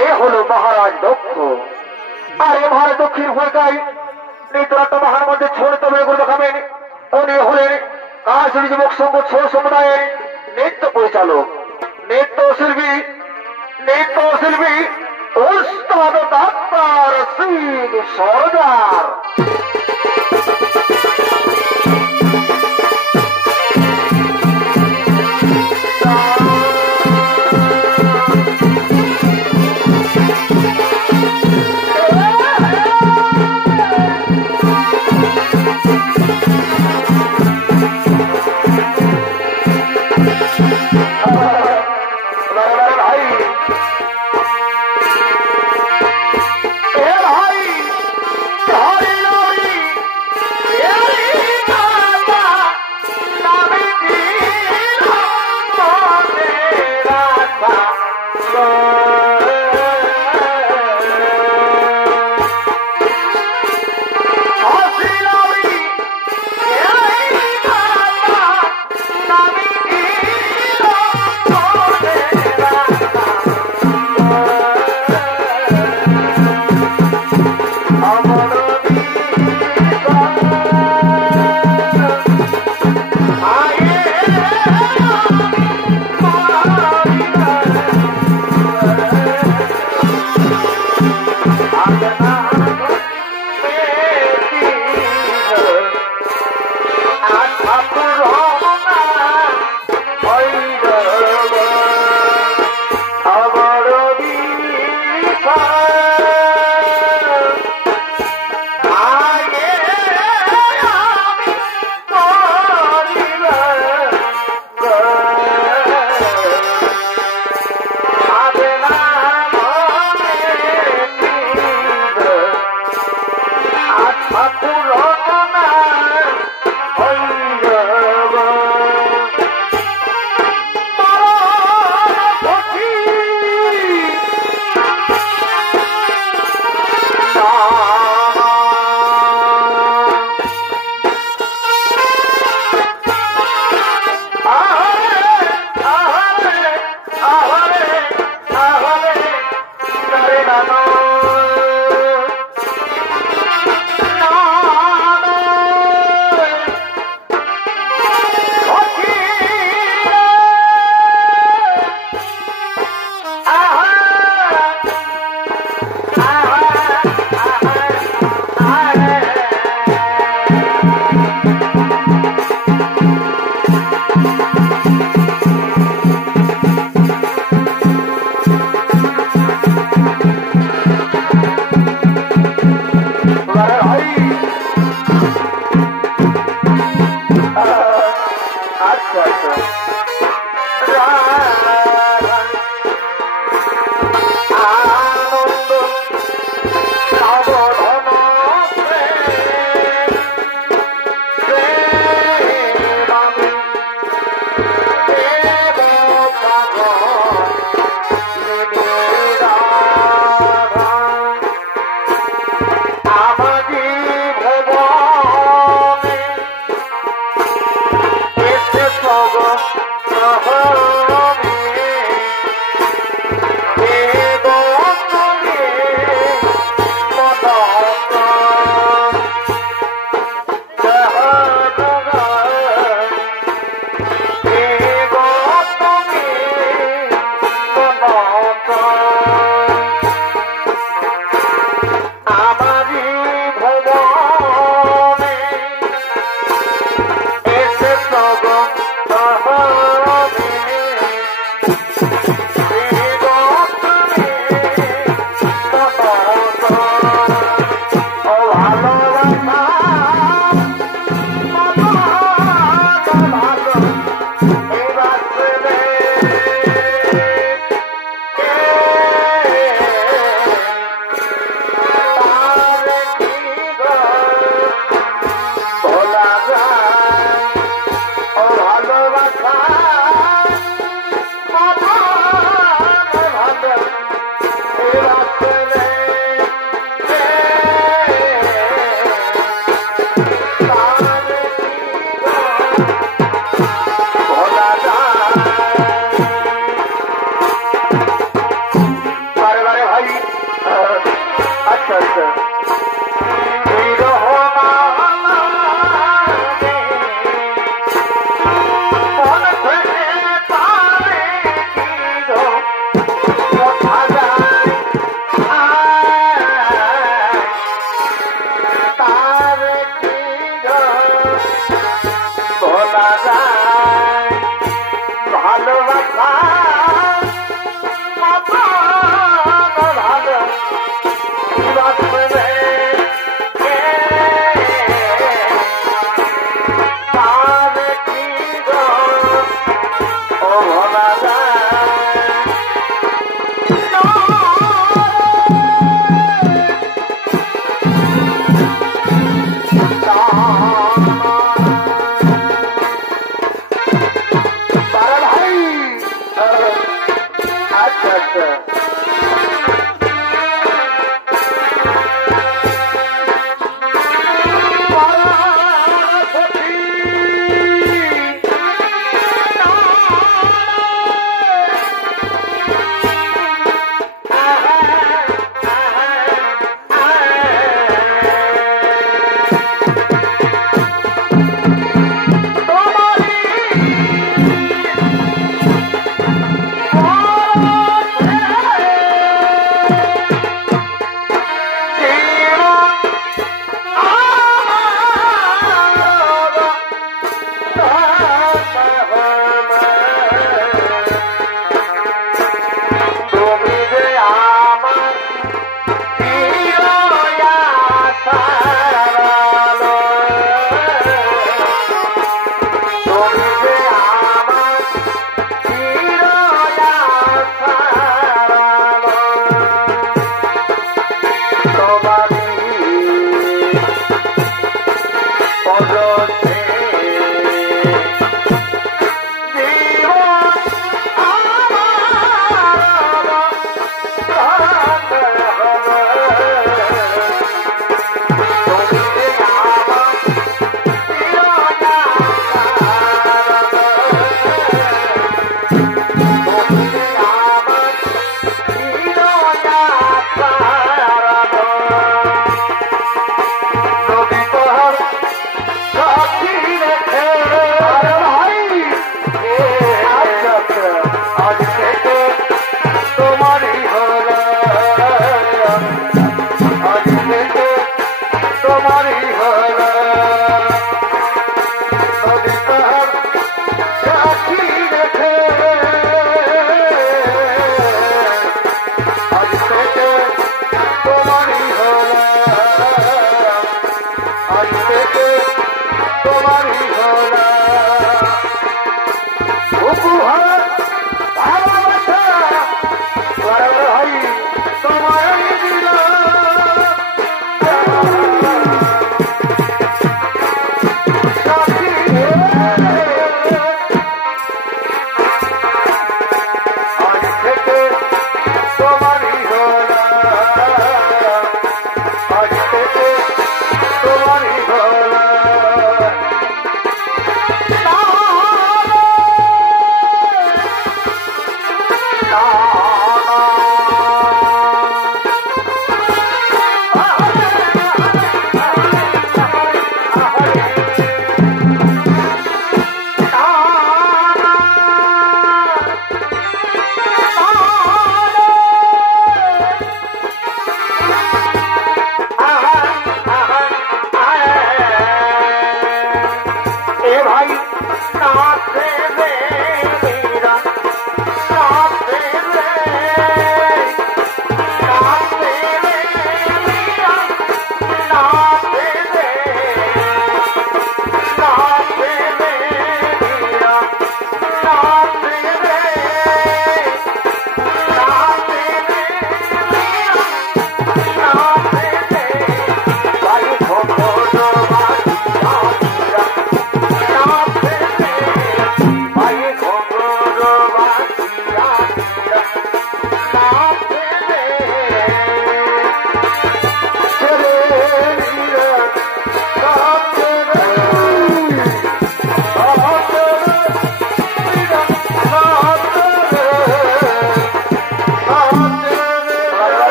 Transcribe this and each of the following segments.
এ হলো মহারাজ দক্ষ। আর এ মহারাজ দক্ষিণ ভূমিকায় নৃত্যনাট্য মহার মধ্যে ছোট করে দেখাবেন। উনি হলেন কাশী যুবক সংঘ ছোট সমুদায়ের নৃত্য পরিচালক, নৃত্যশিল্পী উস্তাদ ডাক্তার সিং সরদার।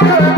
Bye.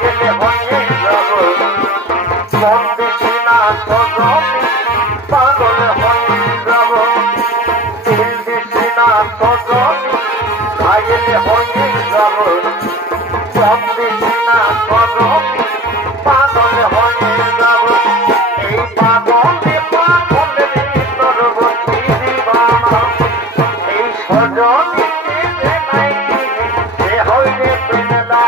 গেলে হয়ে যাব মন দিছি না সজনী পাগল হয়ে যাব দিল দিছি না সজনী খাইলে হয়ে যাব মন দিছি না সজনী পাগল হয়ে যাব এই পাগলে পাগলে তোর বসি দিবানা এই সজনী সে হইলে পেলা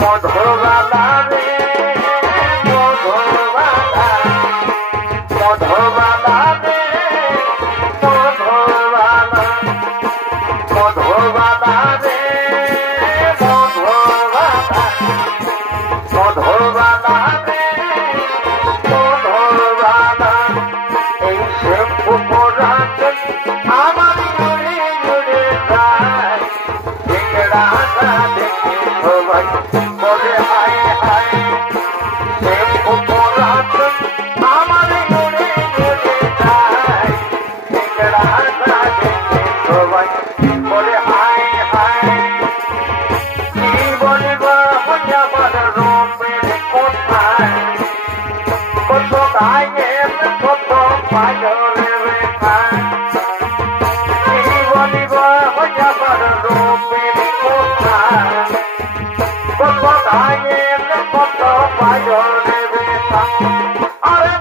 মধুবালা রে মধুবালা মধুবালা রে মধুবালা মধুবালা রে মধুবালা মধুবালা রে মধুবালা এই শ্যাম্পু পরাতে আমার জুড়ে জুড়ে যায় ঝিংড়াটা দেখে সবাই বলে হায় হায় শ্যাম্পু পরাতে আমার জুড়ে জুড়ে যায় ঝিংড়াটা দেখে সবাই বলে হায় হায় কি বলিবা হইয়া আমার রূপের কোথায় কত গায়ের কত পাগলের রেখায় কি বলিবা হইয়া আমার রূপের কোথায় কত গায়ের কত পাগলের রেখায় আরে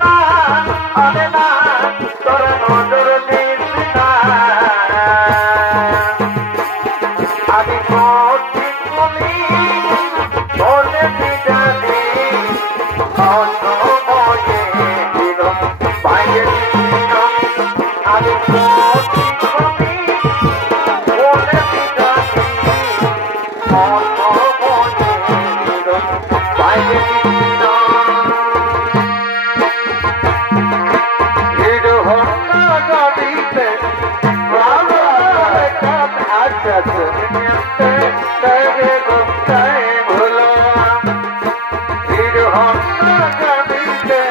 না তোর নজর দিস না আমি করছি বলি বলে জানি অসময়ে দিল বাইরে দিল আমি করছি বলি বলে জানি অসময়ে দিল বাইরে দিল হিরো হন্না গাড়িতে আচ্ছা তারে গোটায় ভোলা হিরো হন্না গাড়িতে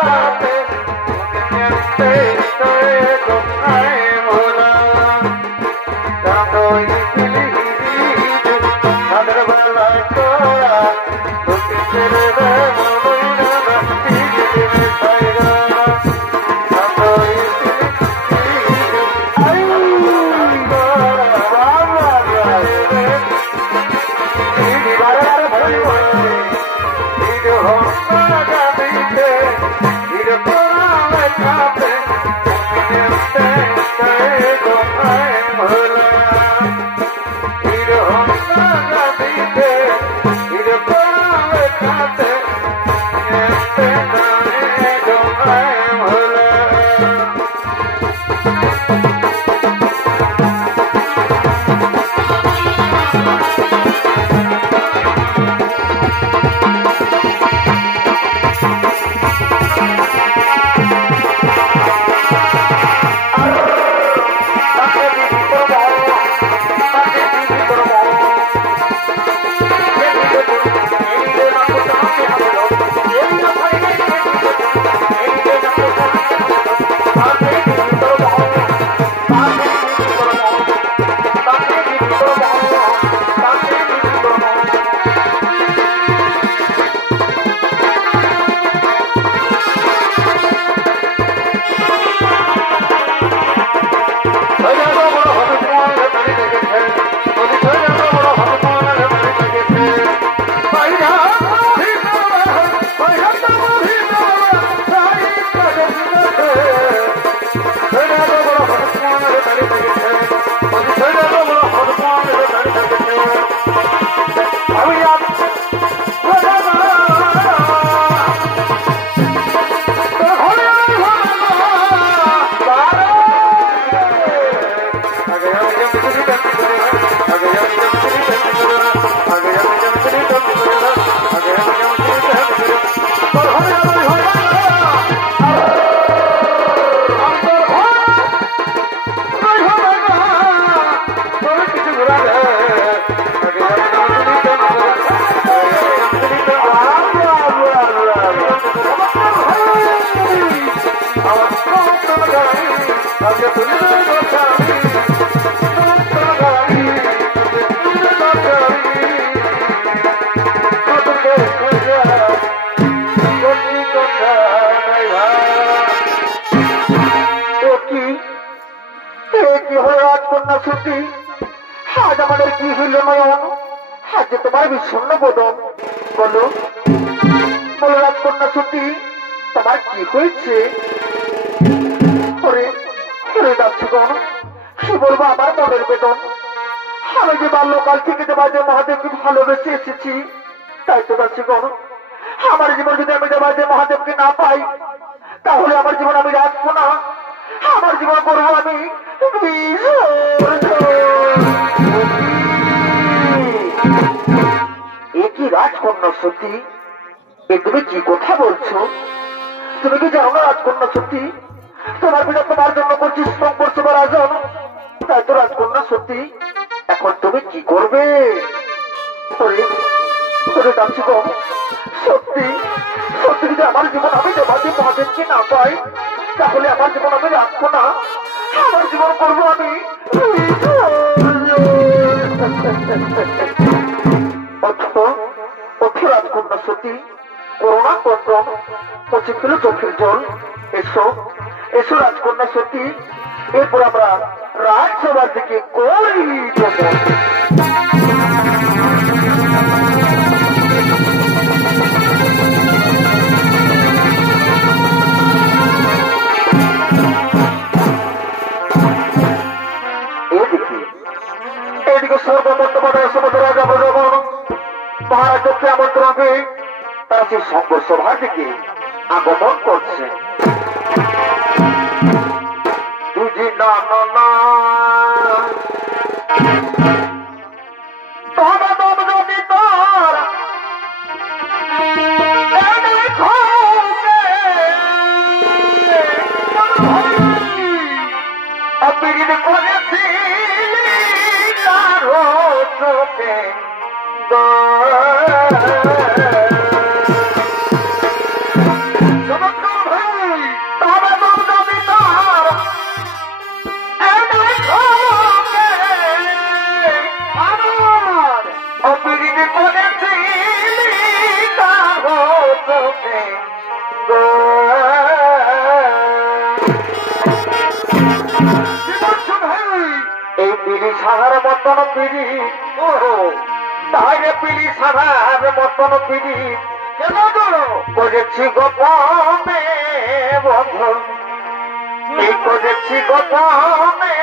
হাতে তারে গোটায় ভোলা কাঁদই পিলি সাদের বেলা তোরা তোকে ছেড়ে দেবো না দিলে সাইরা কাঁদই I'm কি কি হলো রাজকন্যা সতী? আজ আমাদের কি হইল নয়ন? আজ যে তোমার বিষণ্ণ বদন। বলো বলো রাজকন্যা সতী, তোমার কি হয়েছে? ওরে ওরে যাচ্ছিগণ, কি বলবো আমার মনের বেদন। আমি যে বাল্যকাল থেকে দেবাজে মহাদেবকে ভালোবেসে এসেছি, তাই তো যাচ্ছিগণ আমার জীবন যদি আমি দেবাজে মহাদেবকে না পাই, তাহলে আমার জীবন আমি রাখবো না, আমার জীবন করবো আমি এ কি রাজকন্যা সতী, এ তুমি কি কথা বলছো? তুমি কি জানো না রাজকন্যা সতী, তোমার পিতা তোমার জন্য করছি সংঘর্ষ বা রাজন। তাই তো রাজকন্যা সতী, এখন তুমি কি করবে? সত্যি সত্যি যদি আমার জীবন আমি দেবাদেব মহাদেবকে না পাই, তাহলে আমার জীবন আমি রাখবো না, আমার জীবন করবো আমি রাজকন্যা সতী, করোনা কন্টন পচে ফেলো চোখের জল। এসো এসো রাজকন্যা সতী, এরপর আমরা রাজসভার দিকে করি যাব। এদিকে সর্বমন্ডপে সমস্ত রাজা প্রজগণ মহারাজকে আমন্ত্রণে তারা সেই সংঘর্ষ সভার দিকে আগমন করছে। বুঝি না এই পিলি সাহার মতন পিড়ি, তাহলে পিলি সাহার মতন পিড়ি কেন করেছি গোপনে বন্ধন, এই করেছি গোপনে।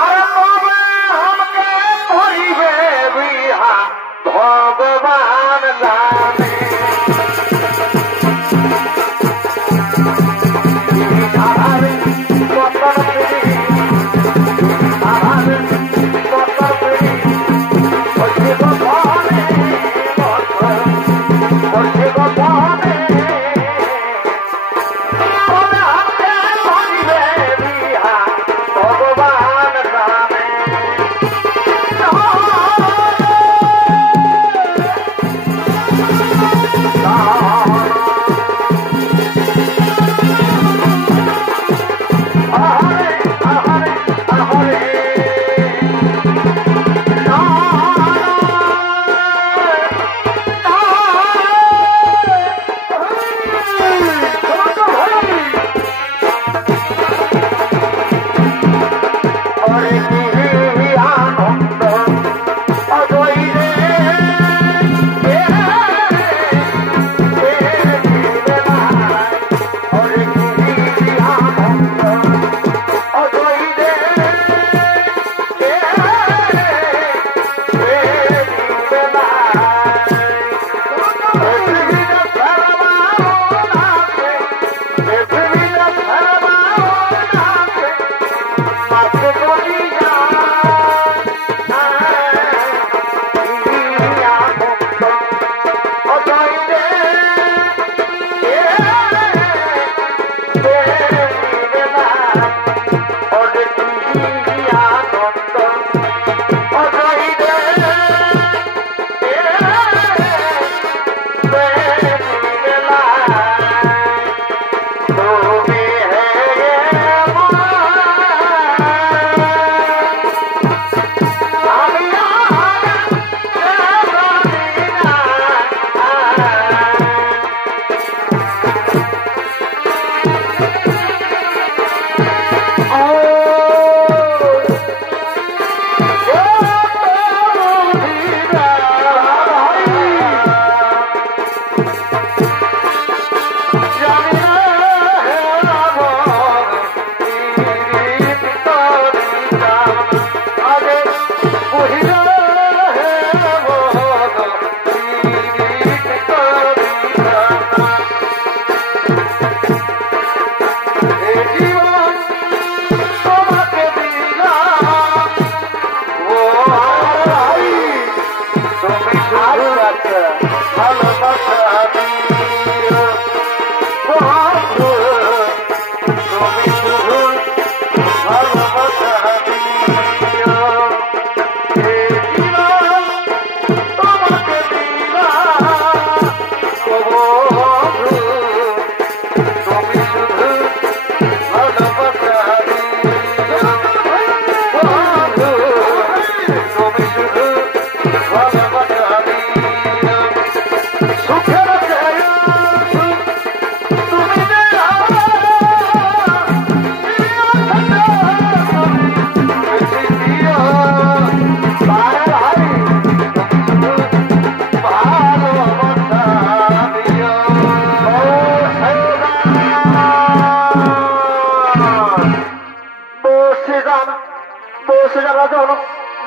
আর কবে আমাকে করিবে বিহা ভগবান জানে।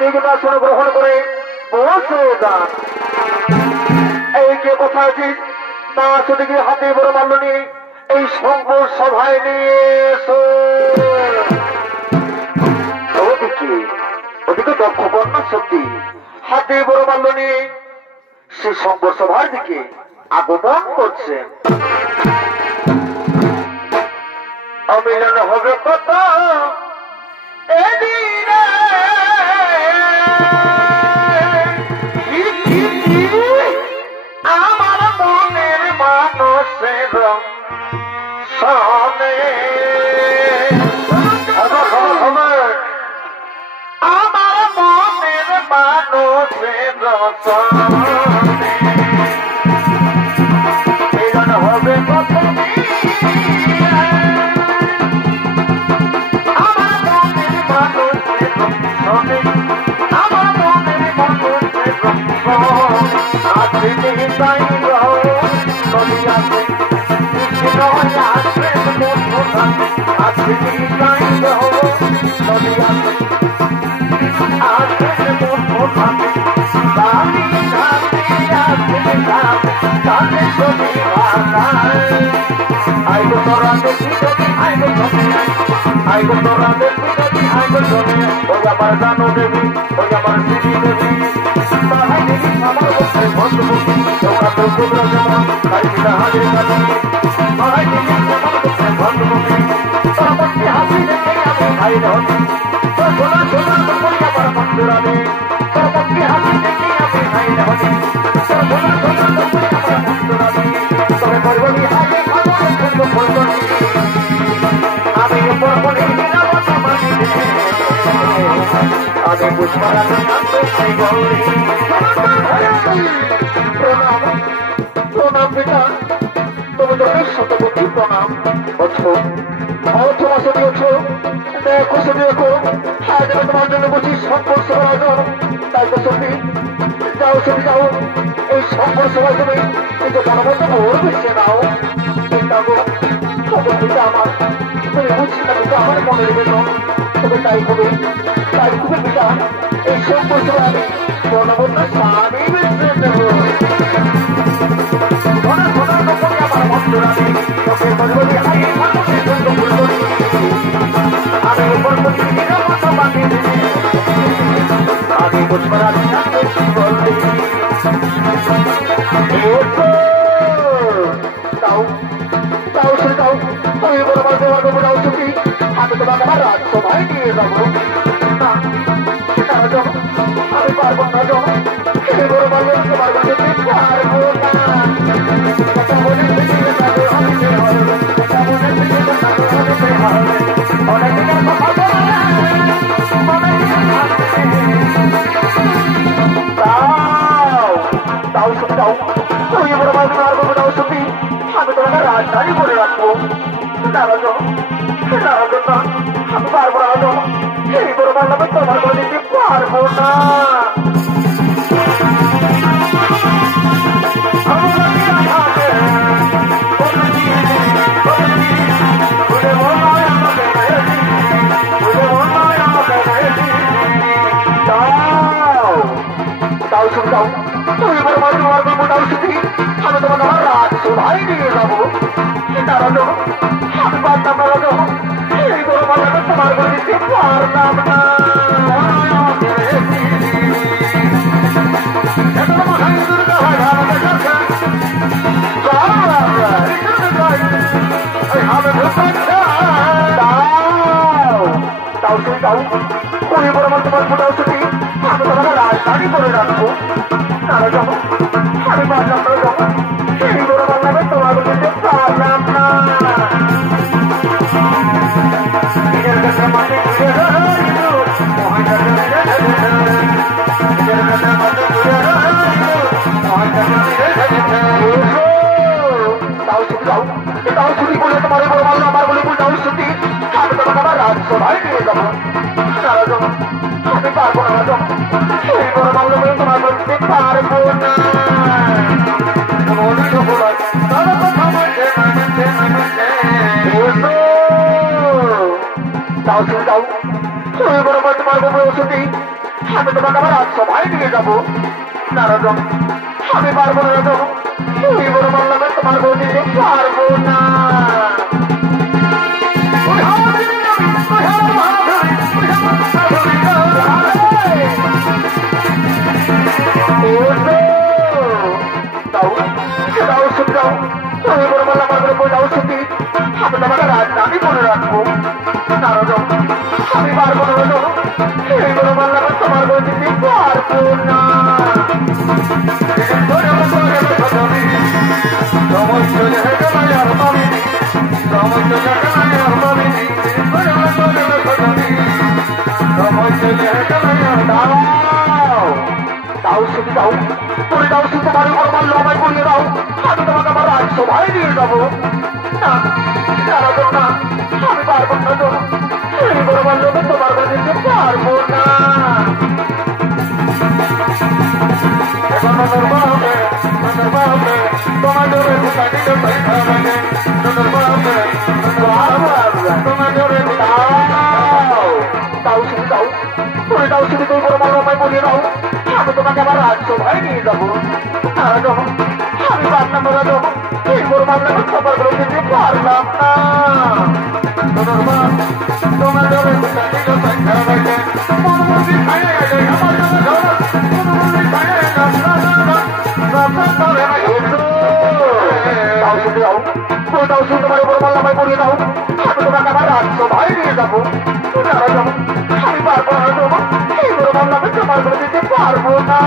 নির্বাচন গ্রহণ করে বসে যান। এই যে কোথায় না সেদিকে হাতে বড় মাল্য নিয়ে এই সংঘ সভায় নিয়ে ওদিকে দক্ষ কন্যা সত্যি হাতে বড় মাল্য নিয়ে সে সংঘ সভার দিকে আগমন করছে। অমিলন হবে কত আমার মনের মানুষের সনে আমার মনের মানুষের সনে মিলন হবে কত প্রণাম পিতা, তুমি যথেষ্ট শতপতি প্রণাম। দেখো সে দেখো আজ আমি তোমার জন্য বলছি সংঘর্ষ আয়োজন। তাই তো সত্যি যাও সত্যি যাও, এই সংঘর্ষ তুমি কিন্তু মনোবত ভোর বেছে নাও। আমার তুমি বুঝছি না কিন্তু আমার মনের বেতন তবে তাই হবে পিতা। এই সংঘর্ষ আমি মনোবত স্বামী বেছে নেব। আমার বন্ধুরা তোকে বলবি আমি বুঝবার আমি তোমাকে আমার রাজসভায় নিয়ে যাবো না, আমি পারবো না। এই বড় বলবো তোমার কাছে পারবো না। আমি তোমাকে রাজধানী করে রাখবো। আমি পারবো না, এই বড় বাংলা তোমার করে দিতে পারবো না। তুমি বড় তোমার আমি তোমাকে আমার রাজসভায় নিয়ে যাবো। নারদ আমি পারতাম না রাজা এই বড় মালাটা তোমার করে দিতে পারলাম না উনি বড় আমার তোমার ফোটাও ছুটি আমি তোমাকে রাজধানী করে রাখবো নারা যখন আমি পারলাম না যখন সেই বড় বাংলাকে তোমার দিতে পারলাম না নিজের কাছে মাঠে ঘুরে তাও ছুটি বলে তোমার বড় বাংলা আমার বলে বলটাও ছুটি আমি তোমাকে আমার রাজসভায় নিয়ে যাবো নারা যখন আমি পারবো না যখন সেই বড় বাংলা বলে তোমার বলতে পারবো না তাও শুনে যাও তুমি বড় তোমার বড় ওষুধি আমি তোমাকে আমার রাজসভায় নিয়ে যাবো নারদ আমি পারবো না রাজা তুমি বড় বললাম তোমার বউ দিতে পারবো না তুমি বড় বললাম আমার বউ যাও ছুটি আমি তোমাকে রাজধানী করে রাখবো নারদ আমি পারবো না রাজা তুমি বড় বললাম তোমার বউ দিতে পারবো না তাও শুধু দাও তুমি দাও শুধু তোমার উপর মাল্য আমায় করিয়ে দাও আমি তোমাকে আমার রাজসভায় নিয়ে যাবো না না আমি পারবো না তো সেই বড় মাল্যকে তোমার কাছে দিতে পারবো না আমি তোমাকে আমার রাজসভায় নিয়ে যাবো আমি পারলাম না এই বড় মামলাকে খবর করে দিতে পারলাম না তোমার তোমার বড় মাল্লামায় করিয়ে দাও আমি তোমাকে আমার রাজসভায় নিয়ে যাবো আমি পারবো না এই বড় মামলাকে তোমার করে দিতে পারবো না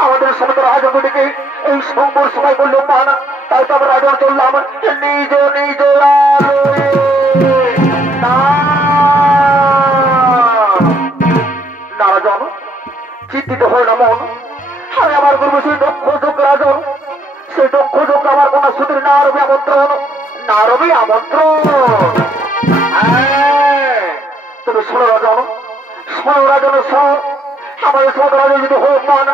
আমাদের সমুদ্র রাজনীতিকে এই সম্বর সময় করলো পানা তাই তো আমরা রাজন চললাম নিজ নিজ রাজন চিন্তিত হয় না মন আমি আমার করবো সেই দক্ষ যোগ রাজন সেই দক্ষ যোগ আমার কোন সুদীর না রবি আমন্ত্রণ না রবি আমন্ত্রণ তুমি শোনো রাজন শোনো আমাদের সমুদ্র রাজন যদি হোক পান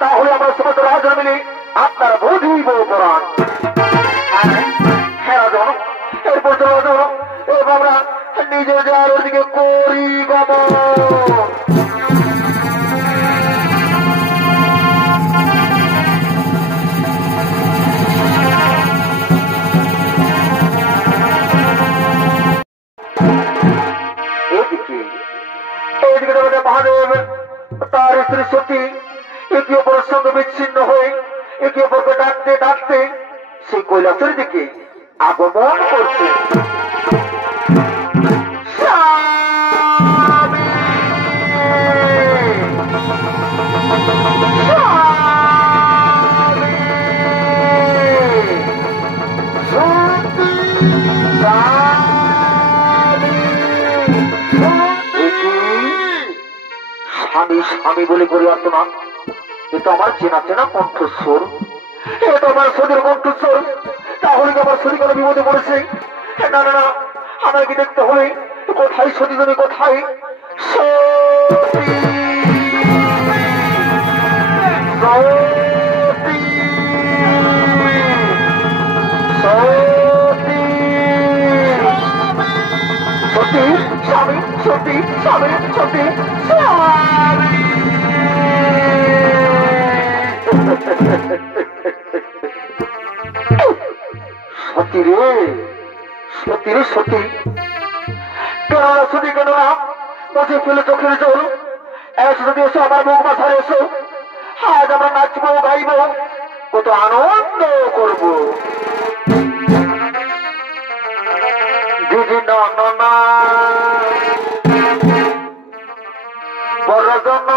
তাহলে আমার সমুদ্র রাজন মিলে আপনারা বুঝিব পুরাণ হ্যাঁ রাজন এরপর তো রাজন এবং আমরা নিজের দেওয়ার দিকে করি গমন মহাদেব তার স্ত্রী সতী একে অপরের সঙ্গে বিচ্ছিন্ন হয়ে একে অপরকে ডাকতে ডাকতে সেই কৈলাসের দিকে আগমন করছে আমি বলি করি আর না, এ তো আমার চেনা চেনা কণ্ঠস্বর, এ তো আমার সতীর কণ্ঠস্বর। তাহলে কি আমার সতী কোনো বিপদে পড়েছে? না না না, আমাকে দেখতে হবে কোথায় সতী, তুমি কোথায়? সতী সতী স্বামী, সতী স্বামী, সতী স্বামী। সতী রে, সতী রে, সতী কেন না, সতী কেন না মুছে ফেলে চোখের জল। এসো যদি, এসো আমার মুখ মাথায় এসো, আজ আমরা নাচবো গাইব, কত আনন্দ করবো। দিদি না না না বরজন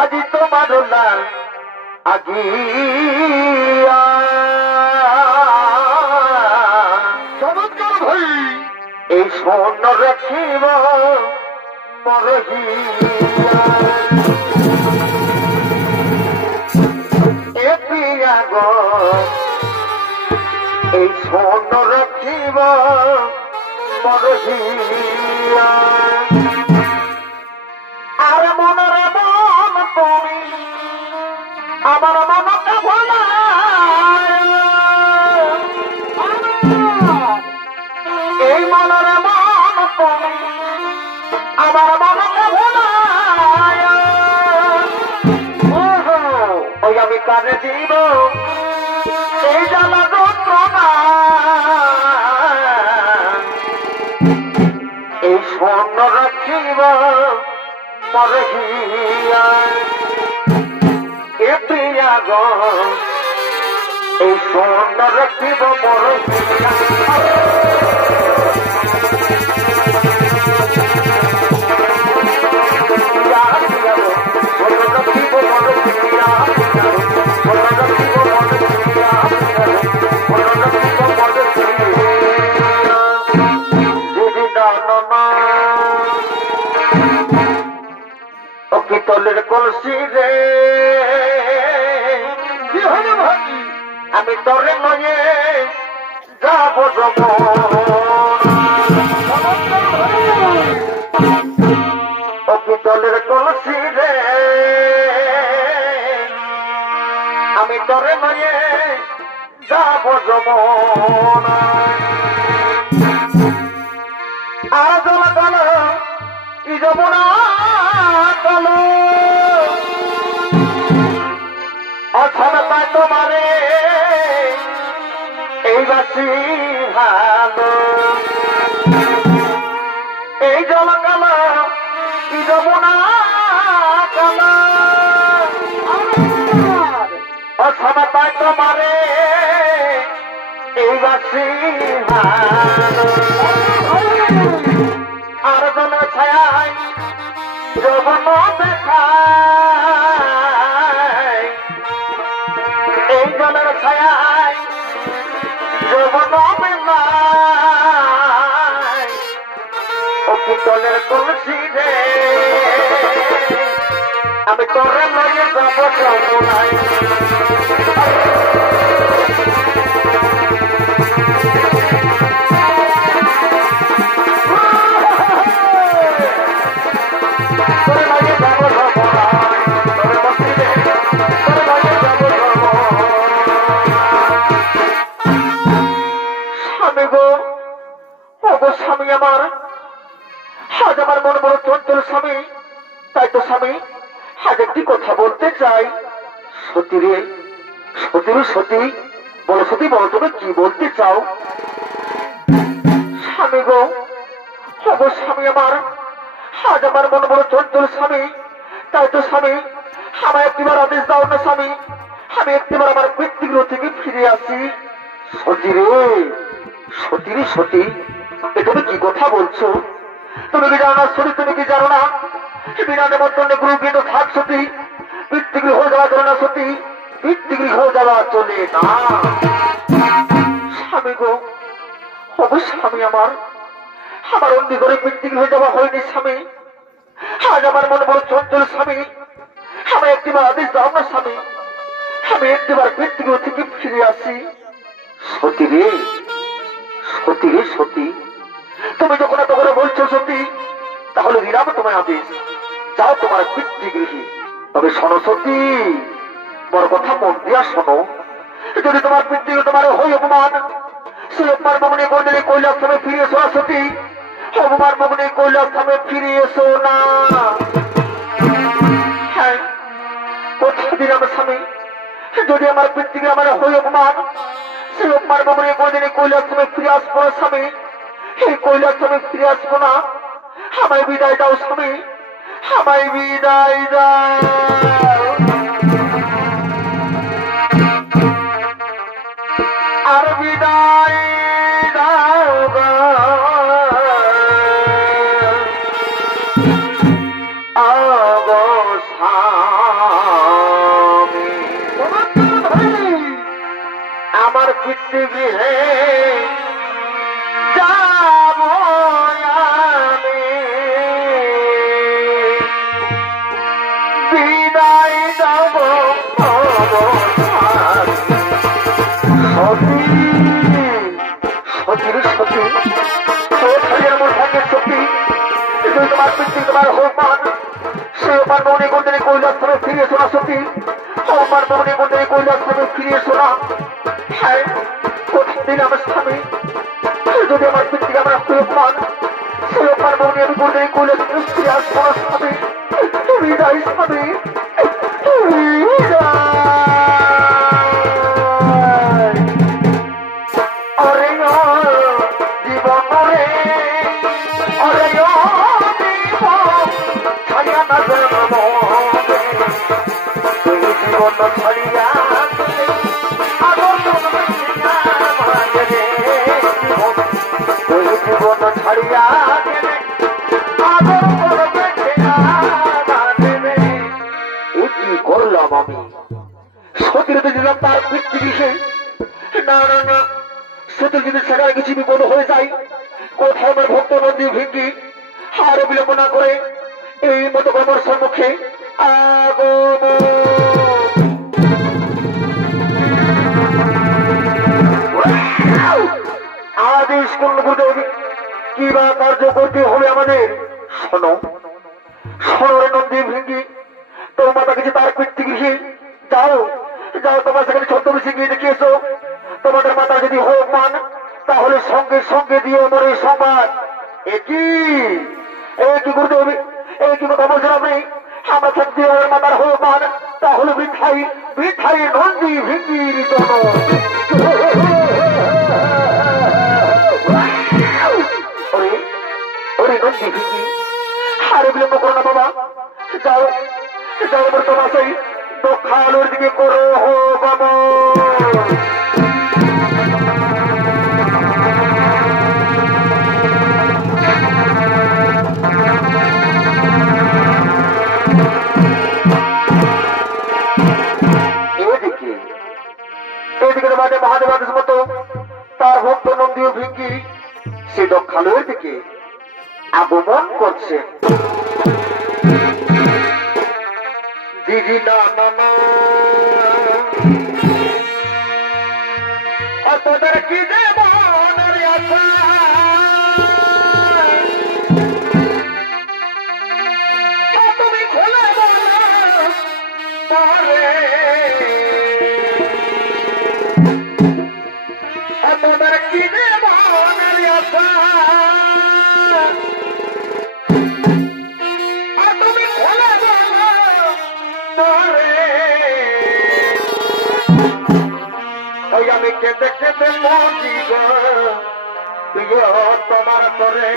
আজি তোমার লাল আগিয়া চমৎকার ভাই, এই স্বর্ণ রাখিব মরহিয়া। এ প্রিয়া গো, এই স্বর্ণ রাখিব মরহিয়া। আর মনের মন তুমি আমার মনটা ভোলায়, এই মনের মন তুমি আমার মনটা ভোলায়। ওই আমি কানে দিব এই জ্বালা যন্ত্রণা, এই স্বর্ণ রাখিব মরহিয়া। এ প্রিয়া গো, এই স্বর্ণ রাখিব মরহিয়া। তলের কলসি রে, আমি তরে নয়ে যাব তলের কলসি রে, আমি তরে নয়ে যাব যমন। আর জল কাল ই যমুনা কালো, অথবা তোমারে এই বাসি ভালো। এই জল কাল ই যমুনা কাল, অথবা তোমারে এই বাসি ভালো। আর জল ছায় যৌবন দেখায়, এই জলের ছায় যৌবন বেলায়। ও কি তলের কলসি রে, আমি তোরে লইয়ে যাব যমুনায়। স্বামী আমার, আজ আমার মন বড় চঞ্চল স্বামী। তাই তো স্বামী, আজ একটি কথা বলতে চাই। সতী রে, সতী রে, সতী বলো, সতী বলো, তুমি কি বলতে চাও? স্বামী গো, গো স্বামী আমার, আজ আমার মন বড় চঞ্চল স্বামী। তাই তো স্বামী, আমার একটিবার আদেশ দাও না স্বামী, আমি একটিবার আমার পিতৃগৃহ থেকে ফিরে আসি। সতী রে, সতী রে, সতী তুমি কি কথা বলছো? তুমি কি জানো না সতী? তুমি কি জানো না বিনা নেমন্তন্নে গুরুগৃহ থাক সতী, পিতৃগৃহ যাওয়া চলে না সতী, পিতৃগৃহ যাওয়া চলে না। স্বামী গো, অবশ্য আমি আমার অন্ধি করে পিতৃ হয়ে যাওয়া হয়নি স্বামী। আজ আমার মন বড় চঞ্চল স্বামী। আমি একটিবার আদেশ দাও না স্বামী, আমি একটিবার পিতৃ থেকে ফিরে আসি। সতী রে, সতী রে, সতী তুমি যখন এত করে বলছো সতী, তাহলে দিলাম তোমার আদেশ, যাও তোমার পিতৃগৃহে। তবে শোনো সতী, বড় কথা মন দিয়া শোনো, যদি তোমার পিতৃ তোমার হই অপমান, সেই অপমান মগ্নে করলে কৈলাসে ফিরে এসো না সতী। অপমান মগ্নে কৈলাসে ফিরে এসো না। হ্যাঁ, কথা দিলাম স্বামী, যদি আমার পিতৃ আমার হই অপমান, সেই অপমান মগ্নে করলে কৈলাসে ফিরে আসবো না স্বামী। এই কৈলাসে ফিরে আসবো না। আমায় বিদায় দাও স্বামী, আমায় বিদায় দাও। আর বিদায় দাও গো স্বামী। আমার পিতৃগৃহে যাব আমি, বিদায় দেব সতী। সতীর সতী তোর মন থাকে সতী, তুই তোমার পিতৃ তোমার হোমান, সে আমার মনে করতে কৈলাস থেকে ফিরে এসো না সতী। আমার মনে করতে কৈলাস থেকে ফিরে এসো না। হ্যাঁ, কঠিন দিন আমার স্বামী, যদি আমার পিতৃ আমার হোমান, সে আমার মনে আমি করতে কৈলাস থেকে ফিরে আসবো না স্বামী। বিদায় স্বামী, ছাড়িয়া জীবন ছাড়িয়া কি করলাম আমি? সতীরতে দিলাম তার পিতৃগৃহে। না না না, সতীর যদি সেখানে কিছু বিপদ হয়ে যায়, কোথায় আমার ভক্ত নন্দী ভিঙ্গি আরো বিলম্ব না করে এই মতো আমার সম্মুখে আদেশ করল গুরুদেব, কি বা কার্য করতে হবে আমাদের। শোনো শোনো নন্দী ভিঙ্গি, তোর মাতা কিছু তার পিতৃগৃহে যাও, যাও তোমার সেখানে ছদ্মবেশে গিয়ে দেখে এসো। তোমাদের মাতা যদি হোক মান, তাহলে সঙ্গে সঙ্গে দিও মোর এই সংবাদ। একই গুরুদেব, একই কথা বলছেন আপনি। আমরা সত্যি মাতার হোক মান, তাহলে মিঠাই মিঠাই নন্দী ভিঙ্গির জন্য। ওরে নন্দী ভিঙ্গি, আরে বিলম্ব করো না বাবা, যাও যাও তোমার সেই দক্ষালোর দিকে করো হো বাবা। এদিকে বাদে মহাদেবাদের মতো তার ভক্ত নন্দী ভিঙ্গি সে দক্ষালোর দিকে আগমন করছে। দিদি না মামা অতদের কি দেব তুমি খোলে অতদের কি দেব আমি কেঁদে কেঁদে মজি গো তোমার করে,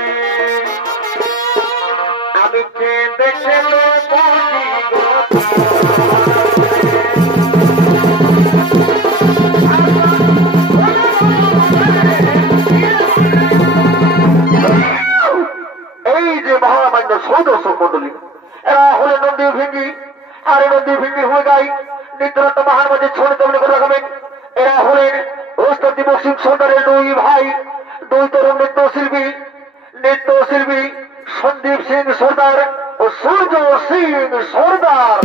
আমি কেঁদে কেঁদে মজি গো। এই যে মহামান্য সৌদর্শক মন্ডলী, এরা হলে নন্দী ভিঙ্গি, আর নন্দী ভিঙ্গি হয়ে যায় নিত্যরত্ন মহান মধ্যে ছড়ে তেমনি করে রাখবেন। এরা হলেন ওস্তাদ দিবক সিং সন্তানের দুই ভাই, দুই দুই তরুণ নৃত্যশিল্পী সন্দীপ সিং সর্দার ও সূর্য সিং সর্দার।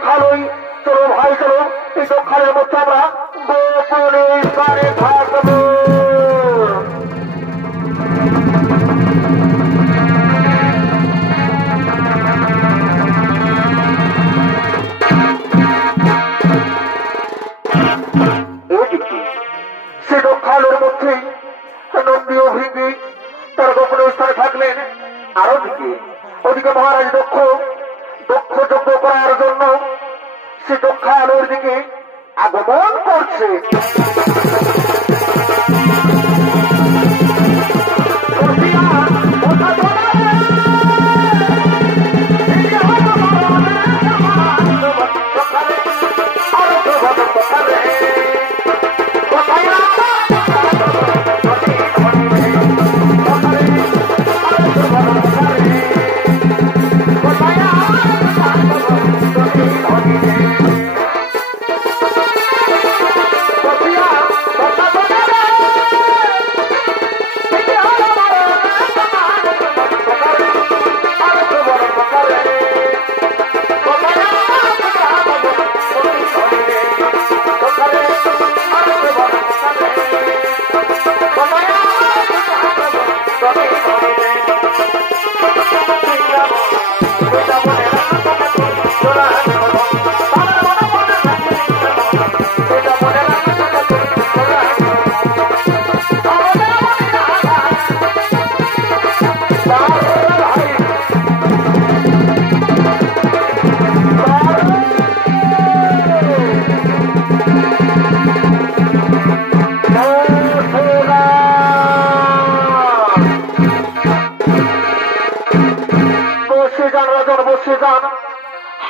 দক্ষালয় চলো ভাই চলো এই দক্ষালের মধ্যে আমরা গোপনে স্থানে থাকবো। সে দক্ষালের মধ্যে নন্দী ও ভৃঙ্গি তার গোপনে স্থানে থাকলেন। আরো দিকে ওদিকে মহারাজ দক্ষ যজ্ঞ করার জন্য সে দক্ষালয়ের দিকে আগমন করছে।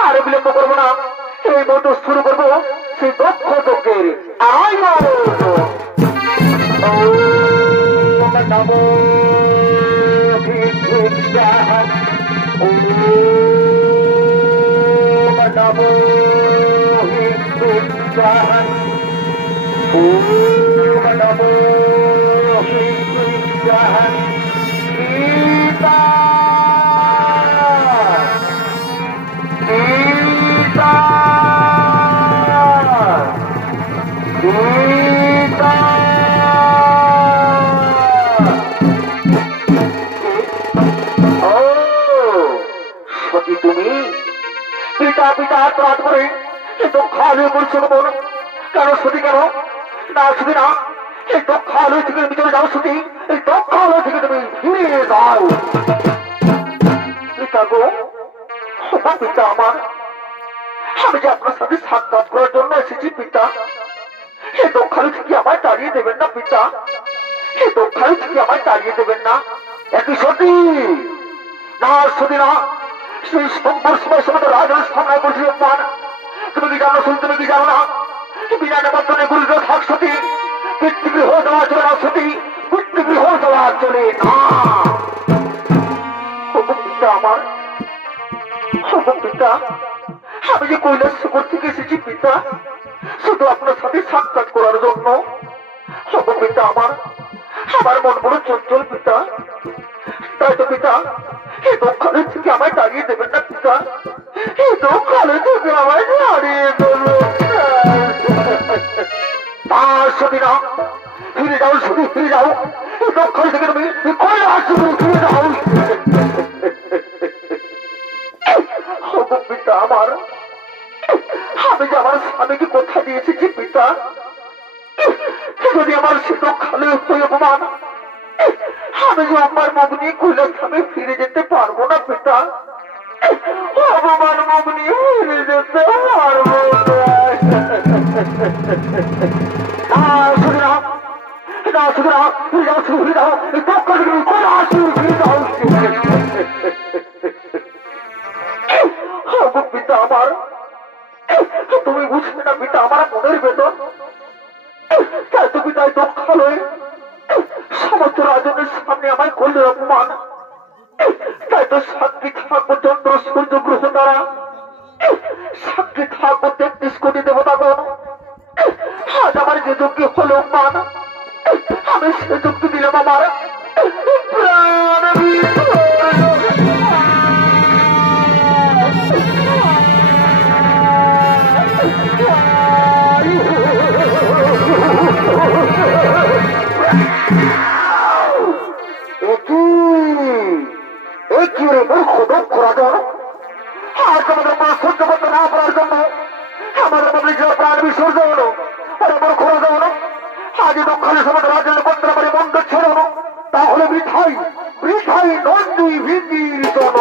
আর বিলম্ব করবো না, এই মতো শুরু করবো সেই দক্ষ যজ্ঞের তুমি পিতা পিতা আত্মরাত করে দক্ষালয় পরিচয় বলো কেন সতী কেন না শুধু না এই দক্ষালয় থেকে তুমি চলে যাও সতী এই দক্ষালয় থেকে তুমি ফিরে যাও। পিতা গো পিতা আমার আমি যে আপনার সাথে সাক্ষাৎ করার জন্য এসেছি পিতা এই দক্ষালয় থেকে আমায় তাড়িয়ে দেবেন না পিতা এই দক্ষালয় থেকে আমায় তাড়িয়ে দেবেন না একই সতী না সতী না সেই সম্পর সময় সময় রাজার সামনে করছি অপমান তুমি কি জানো শুনতে তুমি কি জানো না বিনা নেমন্ত্রণে গুরুজ থাক সতী পিতৃগৃহ দেওয়া চলে না সতী পিতৃগৃহ দেওয়া চলে না। পিতা আমার পিতা আমি যে কৈলাসপুর থেকে এসেছি পিতা শুধু আপনার সাথে সাক্ষাৎ করার জন্য। পিতা আমার মন বড় চঞ্চল পিতা তাই তো পিতা এই দক্ষালয় থেকে আমায় তাড়িয়ে দেবেন না পিতা এই দক্ষালয় থেকে আমায় তাড়িয়ে দেবেন সতী না ফিরে যাও সতী ফিরে যাও এই দক্ষালয় থেকে তুমি কৈলাসপুরে ফিরে যাও। পিতা আমার আমি যে আমার স্বামীকে কথা দিয়েছি যে পিতা যদি আমার সে দক্ষালয় হয়ে অপমান আমি যে আমার মুখ নিয়ে কৈলাস ধামে ফিরে যেতে পারবো না পিতা অপমান মুখ নিয়ে ফিরে যেতে পারবো না শুধু না ফিরে যাও ফিরে যাও এই দক্ষালয় কৈলাস ফিরে যাও। পিতা আমার তুমি বুঝবে না পিতা আমার মনের বেতন তাই তো পিতা দক্ষালয় সমস্ত রাজনের সামনে আমায় করলে অপমান তাই তো সাক্ষী থাকবো চন্দ্র সূর্য গ্রহ দ্বারা সাক্ষী থাকবো 33 কোটি দেবতাগণ আজ আমার যে যজ্ঞ হলো অপমান আমি সে যজ্ঞ দিলাম আমার প্রাণ বিসর্জন। 「সময় রাজের পত্র আমার মন্দ ছিল তাহলে বৃথাই বৃথাই নন্দী ভিন্দির জন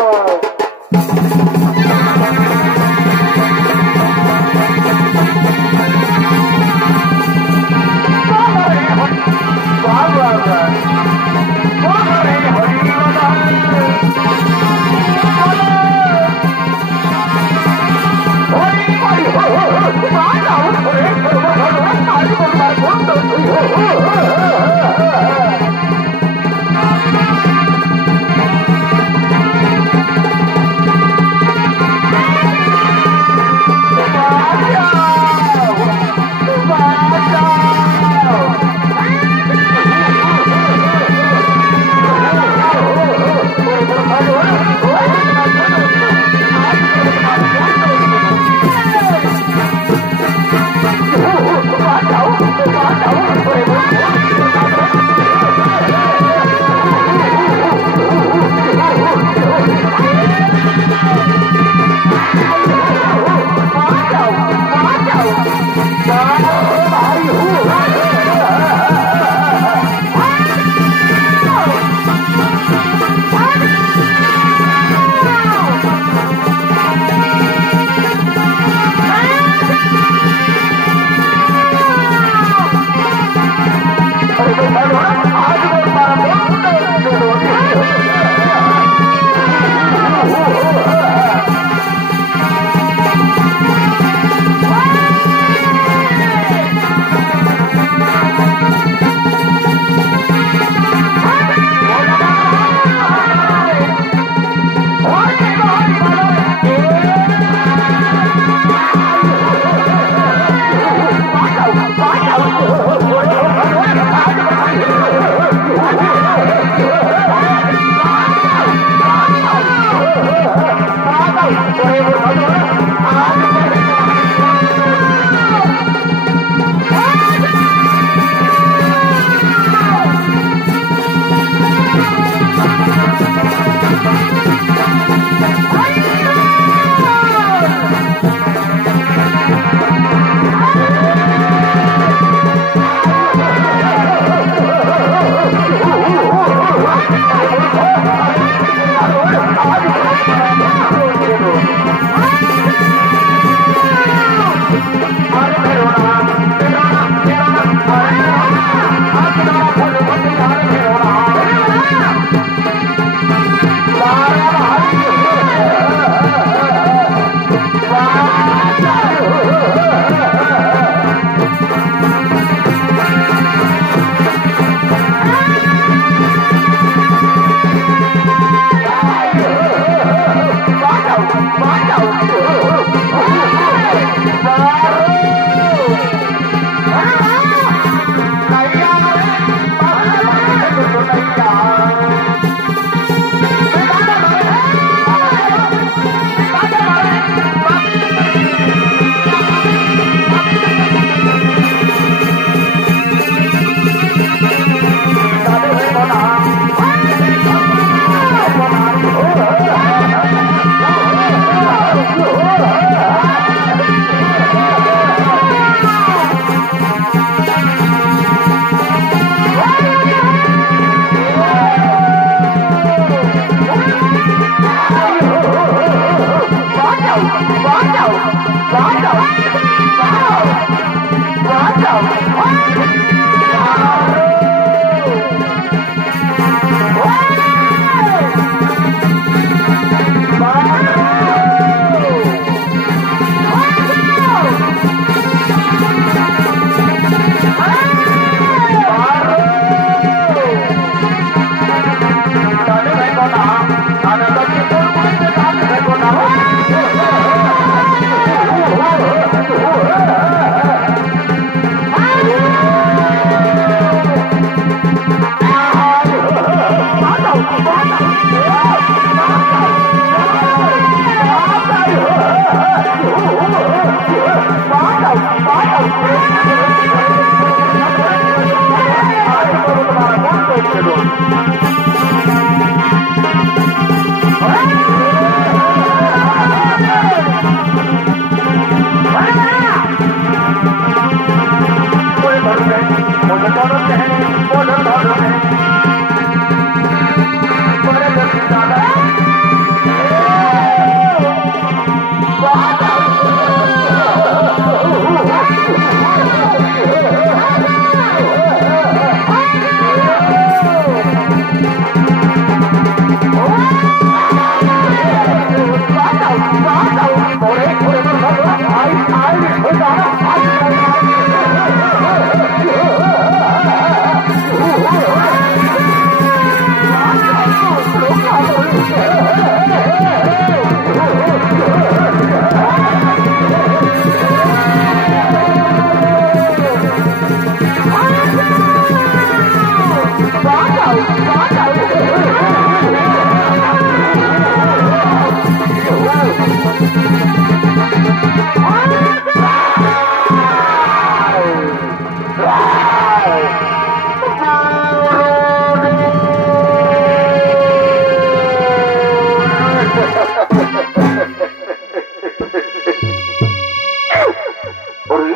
ওরে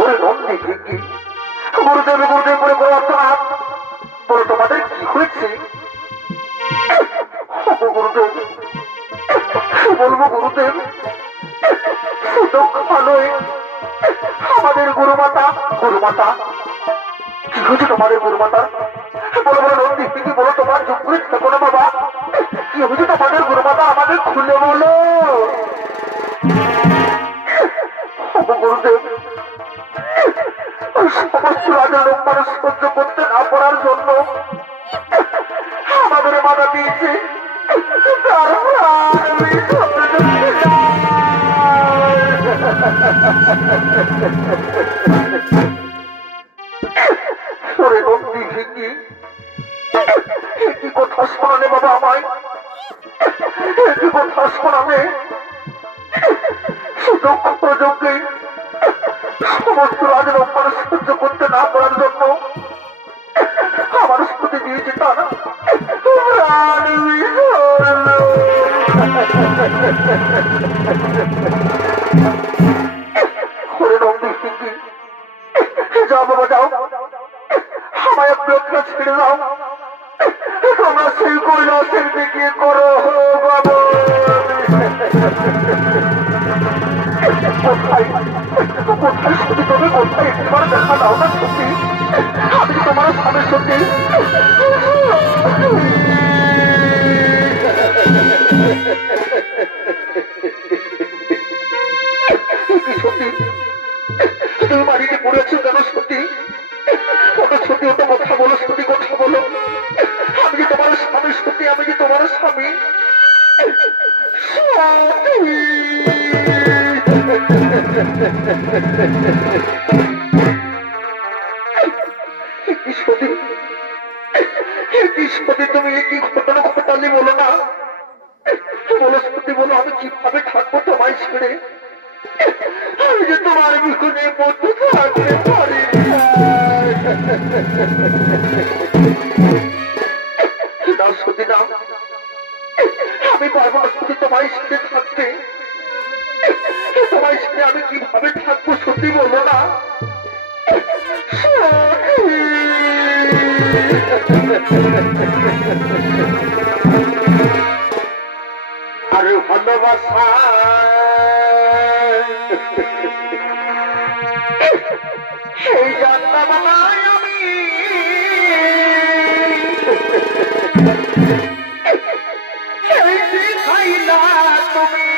ওরে নন্দী ভিঙ্গি গুরুদেব গুরুদেব বলে বড় অর্থনাথ বলো তোমাদের কি হয়েছে? গুরুদেব বলবো গুরুদেব নয় আমাদের গুরুমাতা গুরুমাতা কি হয়েছে তোমাদের গুরুমাতা? বলো বলো নন্দী কি বলো তোমার চুপ করে থাকো না বাবা, কি হয়েছে তোমাদের গুরুমাতা আমাদের খুলে বলো। গুরুদেব সমস্ত রাজা লোক মানুষ সহ্য করতে না পারার জন্য আমাদের মাথা দিয়েছে, কি কথা শোনালে বাবা আমায়, কি কথা শোনালে? সুযোগে সমস্ত রাজের অপমান সহ্য করতে না পারার জন্য আমার স্তুতি দিয়েছে তারা যাও বাবা যাও, আমায় একটু একটা ছেড়ে দাও, তোমরা সেই কৈলাসের দিকে করো বাবা। কোথায় কোথায় সত্যি তুমি কোথায় একবার দেখা দাও না সত্যি, আমি তোমার স্বামী সত্যি। সত্যি তুমি বাড়িতে পড়েছো কেন সত্যি? ওটা সত্যি, ওটা কথা বলো সত্যি, কথা বলো, আমি যে তোমার স্বামী সত্যি, আমি যে তোমার স্বামী। তুমি কি ঘটনা ঘটালি বলো না, বলো সত্যি বলো, আমি কিভাবে থাকবো তোমায় ছেড়ে, আমি যে তোমার বিছুনে মধ্যে থাকতে পারি না সত্যি না, আমি পারবো না সত্যি তোমায় ছেড়ে থাকতে, তোমায় ছেড়ে আমি কিভাবে থাকবো সত্যি বলো না। আরে ভালোবাসা সেই জানতা বানাই আমি, সেই শিখাই না তুমি,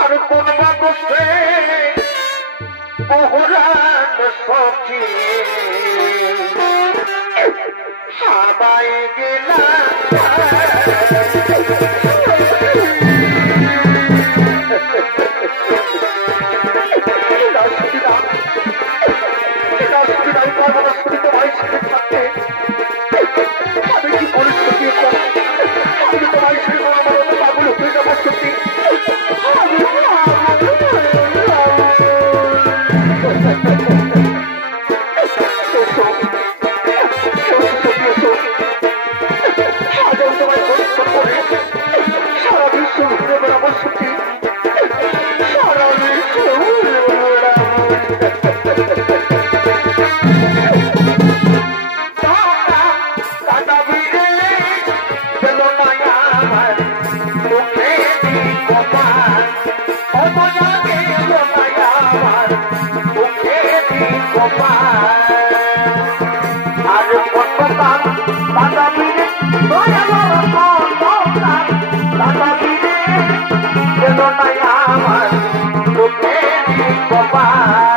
আর কোন বাবসে বহুরান সখী হাবাই গেলাম আমি কি পরিস্থিতি, আমি তোমার ছেড়ে আমার পাগল হয়ে যাবো সত্যি। সারা বিশ্ব ঘুরে বেড়াবো সত্যি, সারা বিশ্ব ঘুরে বেড়াবো। Bye.